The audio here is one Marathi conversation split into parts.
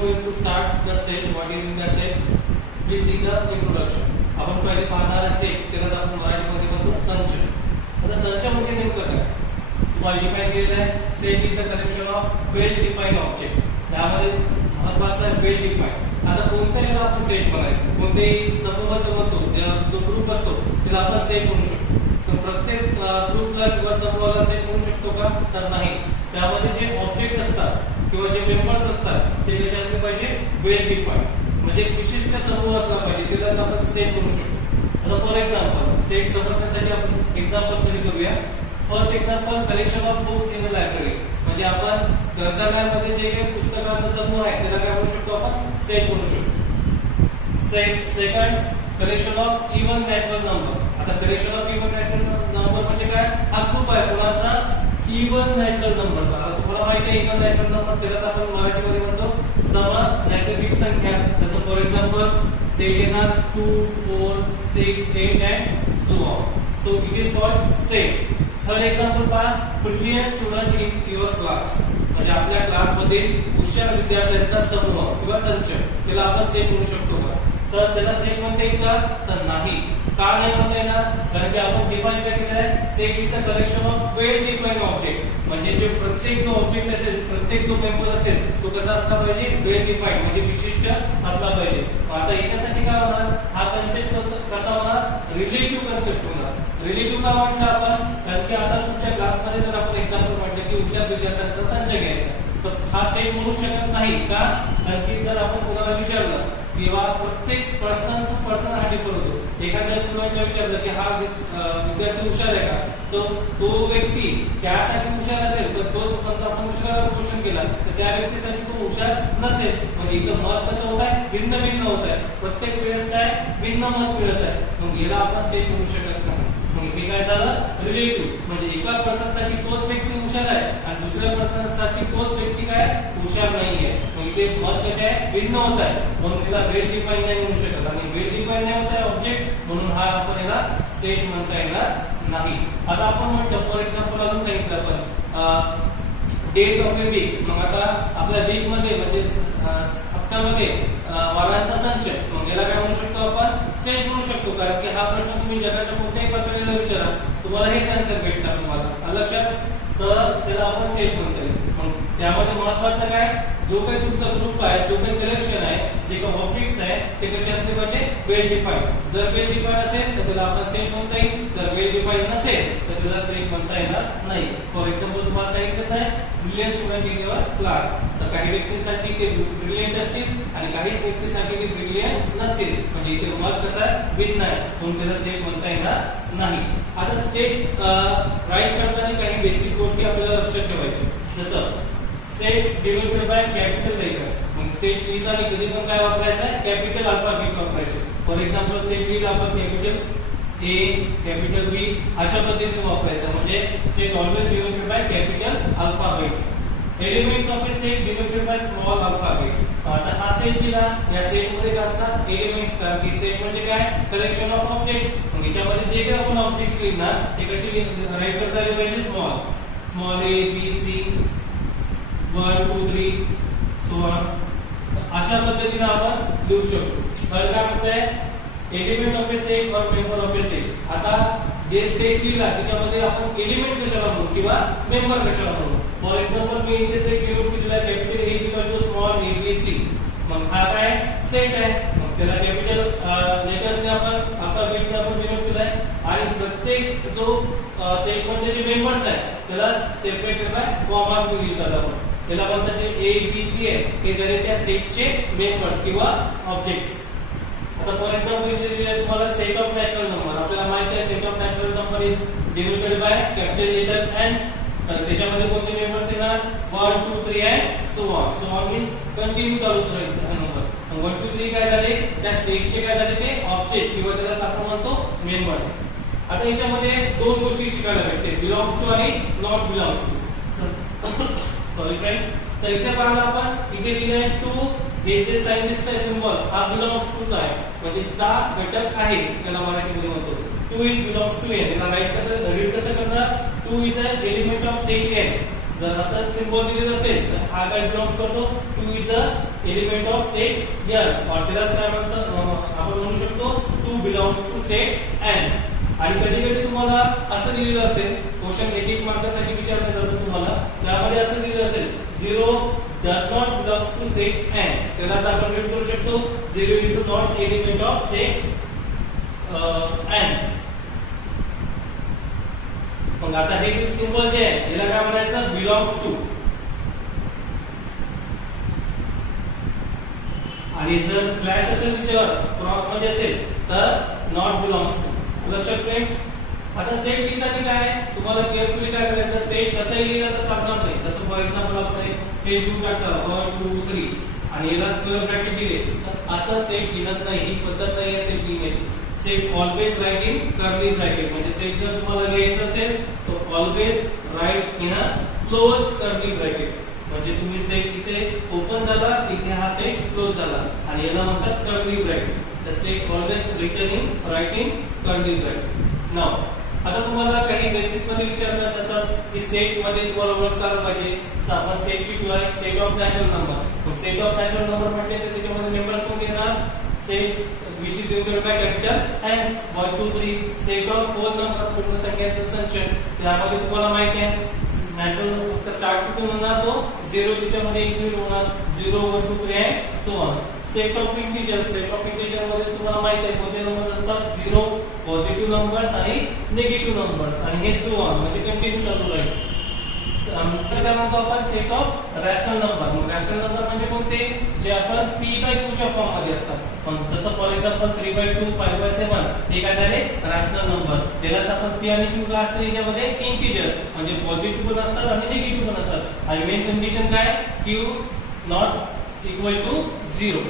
going to start the set. What is in the set? We see the introduction. आपण पहिले पाहणार सेट, त्याला आपण मराठीमध्ये म्हणतो संच. आता संच म्हणजे नेमकं काय? तुम्हाला डिफाइन केलेलं आहे. Set is a collection of well defined object. त्यामध्ये महत्त्वाचं आहे वेल डिफाइन्ड. आता कोणत्याही आपण सेट म्हणायचं, कोणतेही समूह जो म्हणतो, जो ग्रुप असतो त्याला आपण सेट म्हणू शकतो. पण प्रत्येक ग्रुपला किंवा समूहाला सेट म्हणू शकतो का? तर नाही. त्यामध्ये जे ऑब्जेक्ट असतात किंवा जे मेंबर्स असतात ते कसे असले पाहिजे? वेल डिफाइन्ड, म्हणजे विशिष्ट समूह असला पाहिजे, त्यालाच आपण सेट म्हणू शकतो. आता फॉर एक्झाम्पल सेट समजण्यासाठी आपण एक्झाम्पल स्टडी करूया. First example, collection of books in a library. म्हणजे आपण ग्रंथालयामध्ये जे काही पुस्तकांचा समूह आहे त्याला काय म्हणू शकतो? आपण सेट म्हणू शकतो. Second, collection of even natural number. आता collection of even natural number म्हणजे काय? हा ग्रुप आहे कोणाचा? इवन नॅचरल नंबरचा. आता तुम्हाला माहिती आहे इवन नॅचरल नंबर त्यालाच आपण मराठीमध्ये म्हणतो सम नैसर्गिक संख्या. जसं फॉर एक्झाम्पल सेट येणार 2, 4, 6, 8 and so on. So it is called set. Third example पहा, brilliant student in your class. म्हणजे आपल्या क्लासमध्ये हुशार विद्यार्थ्यांचा समूह किंवा संच, त्याला आपण सेट म्हणू शकतो का? तर त्याला सेट म्हणता येईल का? तर नाही. का नाही म्हणता येणार? कारण की आपण डिफाइन काय केलं आहे? Set is a collection of well defined object. म्हणजे जे प्रत्येक जो ऑब्जेक्ट असेल, प्रत्येक जो मेंबर असेल तो कसा असला पाहिजे? वेल डिफाइन्ड, म्हणजे विशिष्ट असला पाहिजे. आता याच्यासाठी काय होणार? हा कन्सेप्ट कसा होणार? रिलेटिव्ह कन्सेप्ट होणार. रिलेटिव्ह का म्हटलं आपण? कारण की आता तुमच्या क्लासमध्ये जर आपण एक्झाम्पल म्हटलं की हुशार विद्यार्थ्यांचा संच घ्यायचा, तर हा सेट म्हणू शकत नाही. का? कारण की जर आपण कोणाला विचारलं किंवा प्रत्येक पर्सन टू पर्सन हा डिफर होतो. एखाद्या स्टुडंटला विचारलं की हा विद्यार्थी हुशार आहे का, तो व्यक्ती त्यासाठी हुशार असेल तर तोच समजा आपण दुसऱ्याला क्वेश्चन केला तर त्या व्यक्तीसाठी तो हुशार नसेल. म्हणजे इथं मत कसं होत आहे? भिन्न भिन्न होत आहे. प्रत्येक वेळेस काय भिन्न मत मिळत आहे. मग याला आपण सेट म्हणू शकत नाही. मग हे काय झालं? रिलेटिव्ह. म्हणजे एका पर्सनसाठी तोच व्यक्ती हुशार आहे आणि दुसऱ्या पर्सनसाठी तोच व्यक्ती काय हुशार नाहीये. मग इथे मत कसे आहे? भिन्न होत आहे. म्हणून त्याला वेल डिफाईन नाही म्हणू शकत. आणि वेल डिफाईन नाही होत आहे ऑब्जेक्ट, म्हणून हा आपण याला सेट म्हणता येणार नाही. आता आपण म्हटलं फॉर एक्झाम्पल अजून सांगितलं आपण डेज ऑफ ए वीक. मग आता आपल्या वीक मध्ये म्हणजे हप्त्यामध्ये वारांचा संच, मग याला काय म्हणू शकतो? आपण सेट म्हणू शकतो. कारण की हा प्रश्न तुम्ही जगाच्या कोणत्याही पातळीला विचारा, तुम्हाला हेच आन्सर भेटणार तुम्हाला लक्षात. तर त्याला आपण सेट म्हणता येईल. मग त्यामध्ये महत्वाचं काय? जो काही तुमचा ग्रुप आहे, जो काही कलेक्शन आहे, जे काही ऑब्जेक्ट्स आहे ते कसे असले पाहिजे? वेल डिफाईन्ड. जर वेल डिफाईन्ड असेल तर त्याला आपण सेट म्हणता येईल. जर वेल डिफाईन्ड नसेल तर त्याला सेट म्हणता येणार नाही. फॉर एक्झाम्पल तुम्हाला सांगितलंच आहे brilliant student in your class. तर काही व्यक्तींसाठी ते ब्रिलियंट असतील आणि काही व्यक्तींसाठी ते ब्रिलियंट नसतील. म्हणजे इथे मत कसं आहे? भिन्न आहे, म्हणून त्याला सेट म्हणता येणार नाही. आता सेट राईट करताना काही बेसिक गोष्टी आपल्याला लक्षात ठेवायच्या. जसं set denoted by capital letters. मग सेट लिहिताना कधी पण काय वापरायचं आहे? कॅपिटल अल्फाबेट्स वापरायचे. फॉर एक्झाम्पल सेट लिहिलं आपण कॅपिटल ए, कॅपिटल बी अशा पद्धतीने वापरायचं. म्हणजे set always denoted by capital alphabets. Elements of a set denoted by small alphabets. आता हा सेट दिला, या सेट मध्ये काय असतात? एलिमेंट्स. कारण की सेट म्हणजे काय? Collection of objects. मग याच्यामध्ये जे काही आपण ऑब्जेक्ट्स लिहिणार ते कसे राईट करता आले पाहिजे? Small A, B, C, 1, 2, 3 so on. अशा पद्धतीने आपण लिहू शकतो. तर काय म्हणतंय? Element of a set or member of a set. आता जे सेट लिहिला त्याच्यामध्ये आपण एलिमेंट कशाला म्हणू किंवा मेंबर कशाला म्हणू? फॉर एक्झाम्पल मी इथे सेट डिनोट केलेला आहे capital A equal to small A, B, C. मग हा काय सेट आहे. मग त्याला कॅपिटल लेटर्सने आपण अल्फाबेटने आपण डिनोट केलाय. आणि प्रत्येक जो सेट मध्ये जे मेंबर्स आहेत त्याला सेपरेटेड बाय कॉमास लिहितात आपण. त्याला म्हणतात जे ए, बी, सी आहे हे झाले त्या सेटचे मेंबर्स किंवा ऑब्जेक्ट्स. आता फॉर एक्झाम्पल इथे दिले तुम्हाला सेट ऑफ नॅचरल नंबर. आपल्याला माहिती आहे set of natural number is denoted by capital letter N. तर त्याच्यामध्ये कोणते मेंबर्स येणार? 1, 2, 3 and so on. So on means continue चालू राहील नंबर. 1, 2, 3 काय झाले? त्या सेटचे काय झाले? ते ऑब्जेक्ट किंवा त्याला आपण म्हणतो मेंबर्स. आता याच्यामध्ये दोन गोष्टी शिकायला भेटते, बिलॉंग्स टू आणि not belongs to. Sorry friends. तर इथे पाहिलं आपण इथे लिहिलंय टू. हे जे साइन दिसतंय सिम्बॉल हा बिलॉंग्स टू आहे, म्हणजे चा घटक आहे त्याला मराठीमध्ये म्हणतो. Two is belongs to N. याला राईट कसं रीड कसं करणार? Two is a element of set N. जर असं सिम्बॉल दिलेलं असेल तर हा काय बिलॉंग्स करतो, 2 is a element of set L, और त्यालाच काय म्हणतात आपण म्हणू शकतो 2 बिलॉंग्स टू सेट N. आणि कधी कधी तुम्हाला असं दिलेलं असेल, क्वेश्चन 1 मार्कासाठी विचारलं जातं तुम्हाला, त्यामध्ये असं दिलेलं असेल 0 does not belongs to set N, त्यालाच आपण रीड करू शकतो 0 is not element of set N. मग आता हे सिंबल जे आहे याला काय म्हणायचं, बिलॉंग्स टू. आणि जर स्लॅश असेल त्याच्यावर क्रॉस मध्ये असेल तर नॉट बिलॉंग्स टू. लक्षात फ्रेंड्स. आता सेट लिहिताना काय तुम्हाला केअरफुली काय करायचं, सेट कसंही लिहिलं तर चालणार नाही. जसं फॉर एक्झाम्पल आपण सेट लिहून टाकलं 1 2 3 आणि याला स्क्वेअर ब्रॅकेट दिले तर असं सेट लिहत नाही, ही पद्धत नाही आहे सेट लिहिण्याची. Set always write in curly bracket, म्हणजे सेट जर तुम्हाला लिहायचं असेल तर always write in a close curly bracket. म्हणजे तुम्ही सेट इथे ओपन झाला इथे हा सेट क्लोज झाला आणि याला म्हणतात curly bracket. The set always written in write in curly bracket. Now आता तुम्हाला काही बेसिक मध्ये विचारलं जातात की सेट मध्ये तुम्हाला ओळखता आलं पाहिजे. जसं आपण सेट शिकलोय सेट ऑफ नॅचरल नंबर. मग सेट ऑफ नॅचरल नंबर म्हटले तर त्याच्यामध्ये मेंबर्स कोण येणार, set which is denoted by capital N 1 2 3. Set of whole number पूर्ण संख्यांचा संच. त्यामध्ये तुम्हाला माहिती आहे नॅचरल फक्त स्टार्ट कुठून होणार, तो 0 त्याच्यामध्ये इन्क्लूड होणार 0 1 2 3 and so on. Set of integer, set of integer मध्ये तुम्हाला माहिती आहे कोणते नंबर असतात, 0 पॉझिटिव्ह नंबर्स आणि निगेटिव्ह नंबर्स आणि हे सो ऑन, म्हणजे कंटिन्यू चालू राहील. कसं म्हणतो आपण सेट ऑफ रॅशनल नंबर. मग रॅशनल नंबर म्हणजे कोणते, जे आपण p/2 च्या फॉर्म मध्ये असतात. पण जसं फॉर एक्झाम्पल 3/2 5/7 हे काय झाले रॅशनल नंबर. त्यालाच आपण p आणि q क्लास याच्यामध्ये इंटिजर्स, म्हणजे पॉझिटिव्ह पण असतात आणि निगेटिव्ह पण असतात. आणि मेन कंडिशन काय, q नॉट इक्वल टू 0.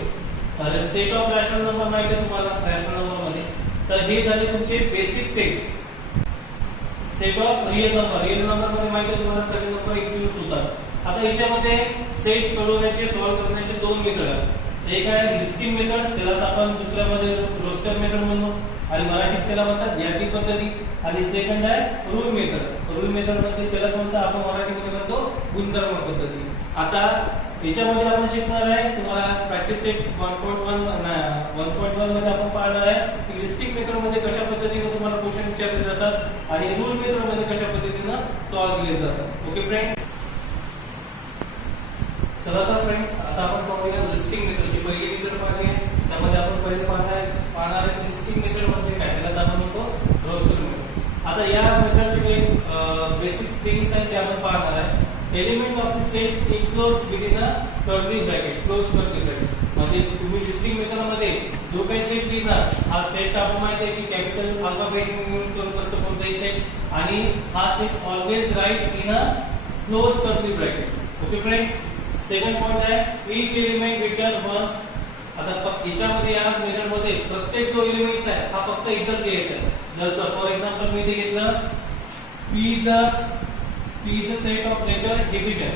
तर सेट ऑफ रॅशनल नंबर माहिती आहे तुम्हाला रॅशनल नंबर मध्ये. तर हे झाले तुमचे basic sets. Set of real number, real number मध्ये माहिती आहे तुम्हाला सगळे नंबर इंक्लूड होतात. आता याच्यामध्ये सेट सोडवण्याचे सॉल्व्ह करण्याचे 2 मेथड आहेत. एक आहे लिस्टिंग मेथड, त्यालाच आपण दुसऱ्यामध्ये रोस्टर मेथड म्हणतो आणि मराठीत त्याला म्हणतात यादी पद्धती. आणि सेकंड आहे रूल मेथड. रूल मेथड मध्ये त्याला म्हणतो आपण मराठीमध्ये म्हणतो गुणधर्म पद्धती. आता याच्यामध्ये आपण शिकणार आहे तुम्हाला प्रॅक्टिस सेट 1.1 मध्ये आपण पाहणार आहे की लिस्टिंग मेथड मध्ये कशा पद्धतीने तुम्हाला क्वेश्चन विचारले जातात आणि रूल मेथड मध्ये कशा पद्धतीने सॉल्व्ह केले जातात. Okay friends. चला तर फ्रेंड्स आता आपण पाहूया लिस्टिंग मेथडची पहिली मेथड पाहली आहे. त्यामध्ये आपण पहिले पाहणार आहे लिस्टिंग मेथड म्हणजे काय, त्याला आपण म्हणतो रोस्टर मेथड. आता या मेथडचे काही बेसिक थिंग्स आहेत ते आपण पाहणार आहे. Element of the set enclosed within a curly bracket, close curly bracket. म्हणजे तुम्ही लिस्टिंग मेथड मध्ये जो काही सेट लिहिणार हा सेट आपण माहिती आहे की कॅपिटल अल्फा बेसिस यूज करून असतो कोणताही सेट आणि हा set always write in a close curly bracket. Okay friends. Second point आहे ईच एलिमेंट रिटर्न वन्स. आता याच्यामध्ये या मेथड मध्ये प्रत्येक जो एलिमेंट्स आहे हा फक्त एकच लिहायचा आहे. जर फॉर एक्झाम्पल मी इथे घेतलं P is a set of letter division.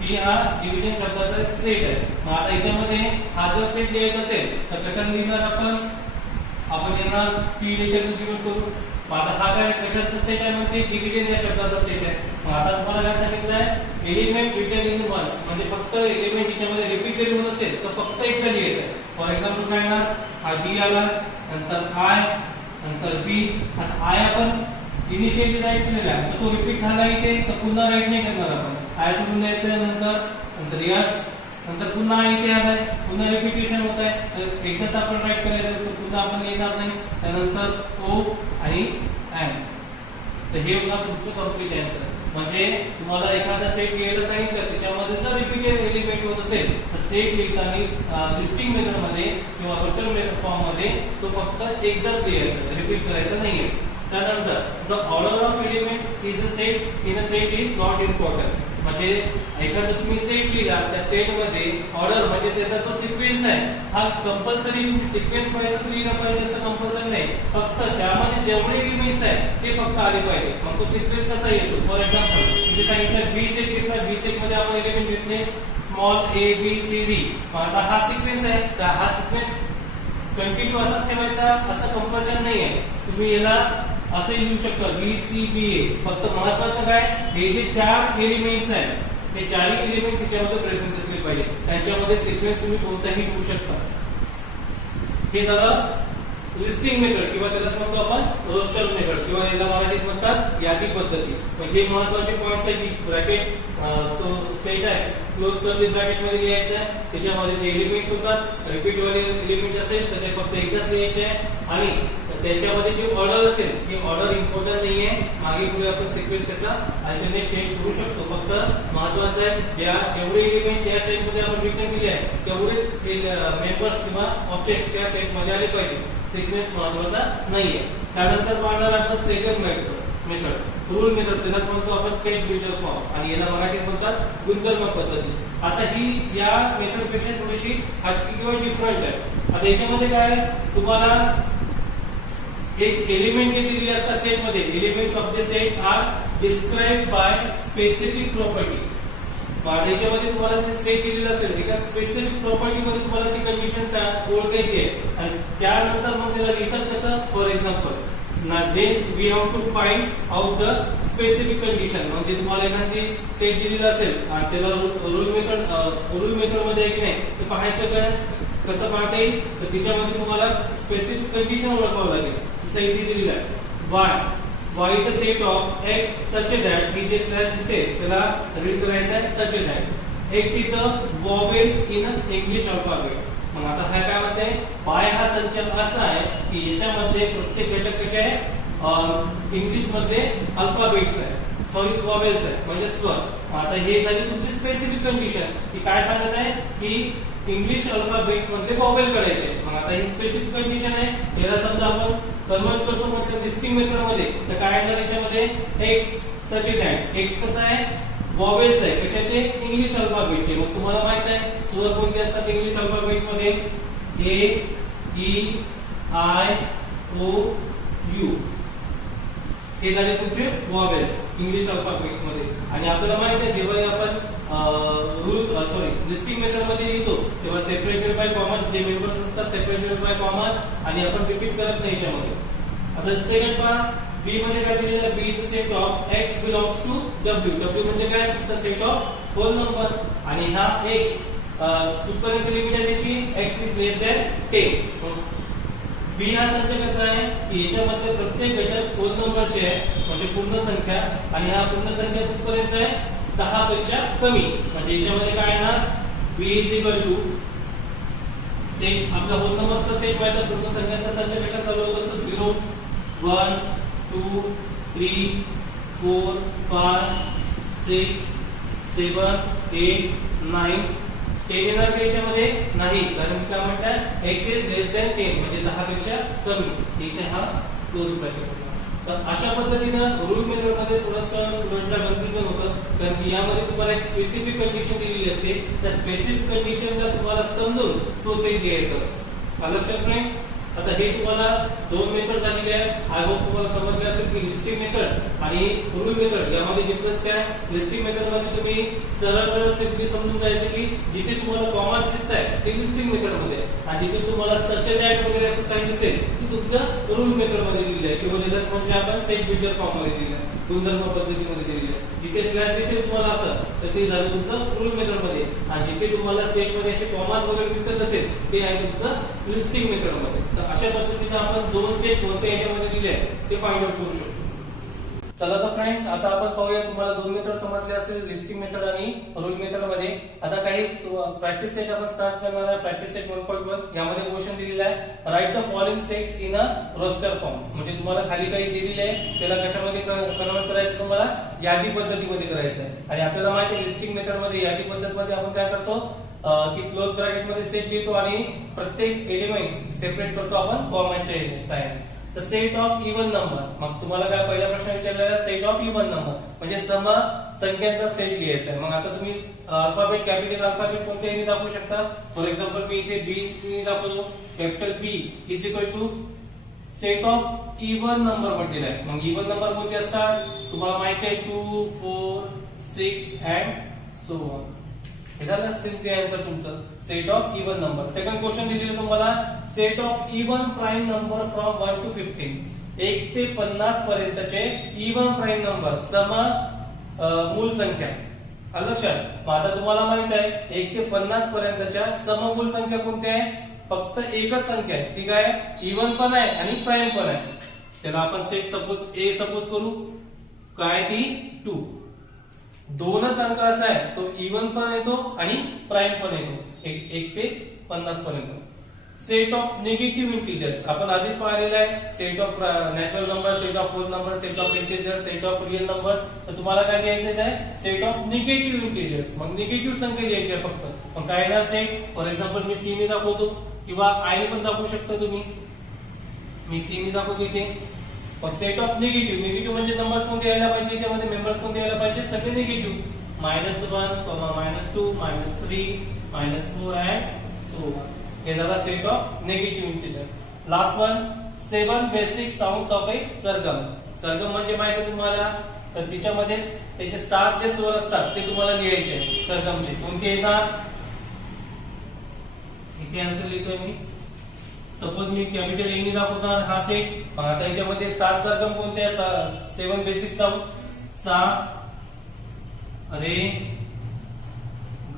P हा डिव्हिजन शब्दाचा सेट आहे. मग आता याच्यामध्ये हा जर सेट लिहायचा असेल तर कशाने लिहिणार आपण येणार P लेटर डिव्हिजन करू. मग आता हा काय कशाचा सेट आहे, म्हणजे डिव्हिजन या शब्दाचा सेट आहे. मग आता तुम्हाला काय सांगितलं आहे एलिमेंट रिटन इन वन्स, म्हणजे फक्त एलिमेंट याच्यामध्ये रिपीट जरी होत असेल तर फक्त एकदा लिहायचं आहे. फॉर एक्झाम्पल काय येणार, हा D आला, नंतर I, नंतर B. आता I आपण इनिशियली राईट केलेला आहे तर तो रिपीट झाला इथे तर पुन्हा राईट नाही करणार आपण. आय सोडून द्यायचं, नंतर यस, नंतर पुन्हा इथे आलाय, पुन्हा रिपीटेशन होत आहे तर एकदाच आपण राईट करायचं तर पुन्हा आपण लिहिणार नाही. त्यानंतर ओ आणि एम. तर हे होणार तुमचं कम्प्लीट आन्सर. म्हणजे तुम्हाला एखादा सेट लिहायला सांगितलं त्याच्यामध्ये जर रिपीटेड एलिमेंट होत असेल तर सेट लिहिताना लिस्टिंग मेथड मध्ये किंवा रोस्टर मेथड फॉर्म मध्ये तो फक्त एकदाच लिहायचा, रिपीट करायचं नाहीये. त्यानंतर the order of element is a set in a set is not important. म्हणजे एखादा तुम्ही सेट लिहिला त्या सेट मध्ये ऑर्डर म्हणजे त्याचा जो सिक्वेन्स आहे हा कंपल्सरी सिक्वेन्स वाईजच लिहिला पाहिजे असं कंपल्सरी नाही. फक्त त्यामध्ये जेवढे एलिमेंट्स आहेत ते फक्त आले पाहिजे. मग तो सिक्वेन्स कसा येतो, फॉर एक्झाम्पल इथे सांगितलं बी सेट घेतला, बी सेट मध्ये आपण एलिमेंट घेतले small A B C D. आता हा सिक्वेन्स आहे तर हा सिक्वेन्स कंटिन्यू असाच ठेवायचा असं कंपल्शन नाही आहे. तुम्ही याला असं लिहू शकतो बी सी बी ए. फक्त महत्वाचं काय, हे जे 4 एलिमेंट्स आहेत हे 4 एलिमेंट्स याच्यामध्ये प्रेझेंट असले पाहिजे. त्यांच्यामध्ये सिक्वेन्स तुम्ही कोणताही घेऊ शकता. हे झालं लिस्टिंग मेथड किंवा त्याला म्हणतो आपण रोस्टर मेथड किंवा याला मराठीत म्हणतात यादी पद्धती. म्हणजे महत्त्वाचे पॉइंट्स आहेत की ब्रॅकेट तो सेट आहे क्लोज कर्ली ब्रॅकेट मध्ये लिहायचा आहे. त्याच्यामध्ये जे एलिमेंट्स होतात रिपीट वाले एलिमेंट असेल तर ते फक्त एकच लिहायचे आहे आणि त्याच्यामध्ये जे ऑर्डर असेल हे ऑर्डर इम्पॉर्टंट नाहीये. मागे पुढे आपण सिक्वेन्स त्याचा अल्टरनेट चेंज करू शकतो. फक्त महत्त्वाचं आहे जेवढे एलिमेंट्स या सेट मध्ये आपण रिटर्न केले आहे तेवढेच मेंबर्स किंवा ऑब्जेक्ट्स त्या सेट मध्ये आले पाहिजे. सिक्वेन्स महत्त्वाचा नाहीये. त्यानंतर पाहणार आपण सेकंड मेथड रूल मेथड. त्यालाच म्हणतो आपण सेट बिल्डर फॉर्म आणि याला मराठीत म्हणतात गुणधर्म पद्धती. आता ही या मेथड पेक्षा थोडीशी हटकी किंवा डिफरंट आहे. आता याच्यामध्ये काय तुम्हाला एक एलिमेंट जे दिलेले असतात सेट मध्ये elements of the set are described by specific property. याच्यामध्ये तुम्हाला जे सेट दिलेलं असेल एका स्पेसिफिक प्रॉपर्टी मध्ये तुम्हाला ती कंडिशन ओळखायची आहे आणि त्यानंतर मग त्याला लिहितात कसं. For example then we have to find out the specific condition. म्हणजे तुम्हाला एखादी सेट दिलेला असेल त्याला रूल मेथड मध्ये आहे की नाही ते पाहायचं काय कसं पाहता येईल तर त्याच्यामध्ये तुम्हाला स्पेसिफिक कंडिशन ओळखावं लागेल. जसं इथे दिलेलं आहे y is a set of x such that ही जे स्लॅश दिसते त्याला रीड करायचं आहे such that x is a vowel in English alphabet. मग आता हा काय म्हणते y हा संच असा आहे की याच्यामध्ये प्रत्येक घटक कसे आहे इंग्लिश मध्ये अल्फाबेट्स आहे सॉरी वॉवेल्स आहे म्हणजे स्वर. आता हे झाली तुमची स्पेसिफिक कंडिशन की काय सांगत आहे की इंग्लिश अल्फाबेट्स मध्ये वॉवेल करायचे. मग आता ही स्पेसिफिक कंडिशन आहे. याला समजा आपण कन्वर्ट करतो म्हटलं लिस्टिंग मेथड मध्ये तर काय येणार याच्यामध्ये x सच दॅट x कसं आहे वॉवेल्स आहे कशाचे इंग्लिश अल्फाबेटचे. मग तुम्हाला माहित आहे स्वर कोणते असतात इंग्लिश अल्फाबेट्स मध्ये ए ई आय ओ यू हे झाले तुमचे वॉवेल्स इंग्लिश अल्फाबेट्स मध्ये. आणि आपल्याला माहित आहे जेव्हा आपण लिस्टिंग मेथड मध्ये लिहितो तेव्हा सेपरेटेड बाय कॉमास जे मेंबर्स असतात सेपरेटेड बाय कॉमास आणि आपण रिपीट करत नाही याच्यामध्ये. आता सेकंड पहा बी मध्ये काय दिलेलं आहे B is a set of x belongs to w. w म्हणजे काय तर सेट ऑफ होल नंबर आणि हा x कुठपर्यंत लिमिट आहे त्याची x इज लेस दॅन 10. बी हा संच कसा आहे की याच्यामध्ये प्रत्येक घटक होल नंबरचे आहे म्हणजे पूर्ण संख्या आणि हा पूर्ण संख्या कुठपर्यंत आहे 10 पेक्षा कमी. म्हणजे याच्यामध्ये काय येणार b is equal to set आपला होल नंबरचा सेट माहिती पूर्ण संख्यांचा संच कशा चालू होत असतो 0 1 2 3 4 5 6 7 8 9 10 येणार का याच्यामध्ये नाही कारण काय म्हणतात x इज लेस दॅन 10 म्हणजे 10 पेक्षा कमी. इथे हा क्लोज ब्रॅकेट. तर अशा पद्धतीनं रूल मेथड मध्ये थोडंसं स्टुडंटला कन्फ्युजन होतं कारण की यामध्ये तुम्हाला एक स्पेसिफिक कंडिशन दिलेली असते त्या स्पेसिफिक कंडिशनला तुम्हाला समजून तो सेट घ्यायचा असतो. लक्षात फ्रेंड्स. आता हे तुम्हाला दोन मेथड झालेले आहे. आय होप तुम्हाला समजले असेल की लिस्टिंग मेथड आणि रूल मेथड यामध्ये डिफरन्स काय. लिस्टिंग मेथड मध्ये तुम्ही सरळ सिम्पली समजून जायचे की जिथे तुम्हाला कॉमास दिसताय ते लिस्टिंग मेथड मध्ये आणि जिथे तुम्हाला सच दॅट वगैरे असं साइन दिसेल की तुमचं रूल मेथड मध्ये दिलेलं आहे किंवा ज्याला म्हणजे आपण सेट बिल्डर फॉर्म मध्ये दिलेलं आहे गुणधर्म पद्धतीमध्ये दिलेलं आहे. जिथे स्लॅश दिसेल तुम्हाला असं तर ते झालं तुमचं रूल मेथड मध्ये आणि जिथे तुम्हाला सेट मध्ये असे कॉमास वगैरे दिसत असेल ते आहे तुमचं लिस्टिंग मेथड मध्ये. तर अशा पद्धतीने आपण दोन सेट कोणत्या याच्यामध्ये दिले ते फाइंड आउट करू शकतो. चला तर फ्रेंड्स आता आपण पाहूया तुम्हाला दोन मेथड समजले असतील लिस्टिंग मेथड आणि रूल मेथड मध्ये. आता काही प्रॅक्टिस सेट आपण स्टार्ट करणार आहे. प्रॅक्टिस सेट 1.1 यामध्ये क्वेश्चन दिलेला आहे write the following sets in a roster form. म्हणजे तुम्हाला खाली काही दिलेले आहे त्याला कशामध्ये कन्वर्ट करायचं तुम्हाला यादी पद्धतीमध्ये करायचं आहे. आणि आपल्याला माहिती आहे लिस्टिंग मेथड मध्ये यादी पद्धत मध्ये आपण काय करतो की क्लोज ब्रॅकेट मध्ये सेट लिहितो आणि प्रत्येक एलिमेंट्स सेपरेट करतो आपण कॉमाच्या sign. The set of even number. मग तुम्हाला काय पहिला प्रश्न विचारलेला सेट ऑफ इव्हन नंबर म्हणजे सम संख्यांचा सेट लिहायचा आहे. मग आता तुम्ही अल्फाबेट कॅपिटल अल्फाचे कोणत्याही दाखवू शकता. फॉर एक्झाम्पल मी इथे बी दाखवतो capital B is equal to set of even number म्हटलेला आहे. मग इव्हन नंबर कोणते असतात तुम्हाला माहिती आहे 2 4 6 अँड सो ऑन. हे झालं सिम्पली आन्सर तुमचं set of even number. Second question दिलेलं तुम्हाला set of even prime number from 1 to 15. 1 ते 50 पर्यंतचे इव्हन प्राईम नंबर सम मूळ संख्या. आलं लक्षात? मग आता तुम्हाला माहित आहे 1 ते 50 पर्यंतच्या सममूल संख्या कोणत्या आहे? फक्त एकच संख्या आहे, ती काय? इव्हन पण आहे आणि प्राईम पण आहे. त्याला आपण सेट सपोज ए सपोज करू. काय ती? 2. दोनच अंक असा आहे, तो इव्हन पण येतो आणि प्राईम पण येतो 1 ते 50 पर्यंत. सेट ऑफ निगेटिव्ह इंटिजर्स आपण आधीच पाहिलेला आहे. Set of natural number, set of whole number, set of integer, set of real number. तर तुम्हाला काय घ्यायचं आहे? Set of negative integers. मग निगेटिव्ह संख्या घ्यायची आहे फक्त. मग काय ना सेट, फॉर एक्झाम्पल मी सी ने दाखवतो किंवा आय ने पण दाखवू शकता तुम्ही. मी सी ने दाखवतो इथे. पण सेट ऑफ निगेटिव्ह म्हणजे नंबर्स कोणते यायला पाहिजे, याच्यामध्ये मेंबर्स कोणते यायला पाहिजे? सगळे निगेटिव्ह. -1, -2, -3, -4 and so on. हे झाला set of negative integer. Last one 7 basic sounds of a sargam. Sargam म्हणजे माहिती आहे तुम्हाला, तर तिच्यामध्ये त्याचे 7 जे स्वर असतात ते तुम्हाला लिहायचे सरगमचे. कोणते येणार? इथे आन्सर लिहितोय मी. सपोज मी कॅपिटल ए ने दाखवणार हा सेट. आता याच्यामध्ये 7 सरगम कोणते आहे? 7 बेसिक साऊंड. सा, रे,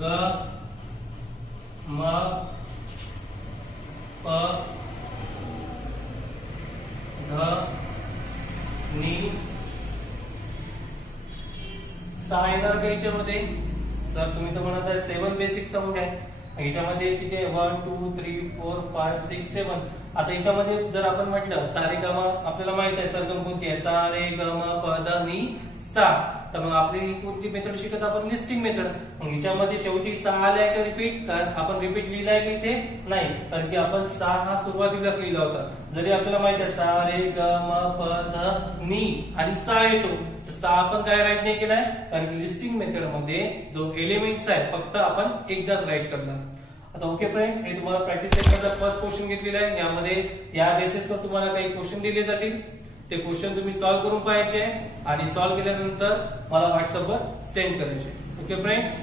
ग, म, प, ध, नी, सा येणार का याच्यामध्ये? सर तुम्ही तर म्हणत आहे 7 बेसिक साऊंड आहे. याच्यामध्ये किती आहे? 1 2 3 4 5 6 7. आता याच्यामध्ये जर आपण म्हटलं सा रे ग म, आपल्याला माहित आहे सरगम कोणती आहे? सा रे ग म प ध नी सा. तर मग आपली कोणती मेथड शिकत? आपण लिस्टिंग मेथड. मग याच्यामध्ये शेवटी 6 आलाय का रिपीट? आपण रिपीट लिहिलाय का इथे? नाही, कारण की आपण 6 हा सुरुवातीलाच लिहिला होता. जरी आपल्याला माहित आहे सा रे ग म प ध नी आणि सा येतो, तर 6 आपण काय राईट नाही केलाय? कारण की लिस्टिंग मेथड मध्ये जो एलिमेंट्स आहे फक्त आपण एकदाच राईट करणार. आता ओके फ्रेंड्स, हे तुम्हाला प्रॅक्टिस सेटमधला फर्स्ट क्वेश्चन घेतलेला आहे. यामध्ये या बेसिसवर तुम्हाला काही क्वेश्चन दिले जातील. ते क्वेश्चन तुम्ही सॉल्व्ह करून पाहायचे आणि सॉल्व्ह केल्यानंतर मला व्हॉट्सअपवर सेंड करायचे. Okay friends.